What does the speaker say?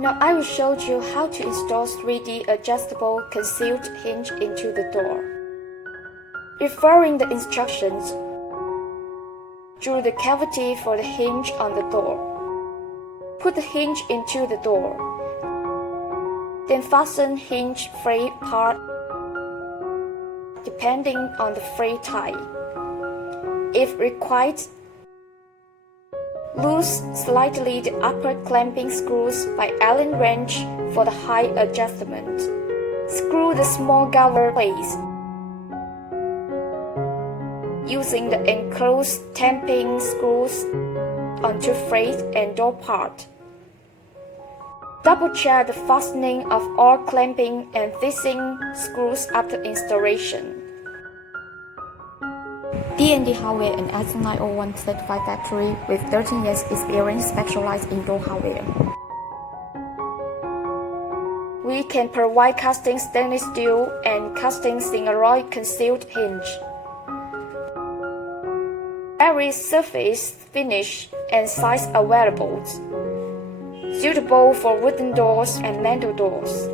Now I will show you how to install 3D adjustable concealed hinge into the door. Referring the instructions, drill the cavity for the hinge on the door. Put the hinge into the door. Then fasten hinge frame part depending on the frame type. If required, loose slightly the upper clamping screws by Allen wrench for the high adjustment. Screw the small governor place using the enclosed tamping screws onto frame and door part. Double check the fastening of all clamping and fixing screws after installation. D&D Hardware and ISO 901 certified factory with 13 years experience specialized in door hardware. We can provide casting stainless steel and casting sinusoid concealed hinge. Every surface, finish, and size available, suitable for wooden doors and metal doors.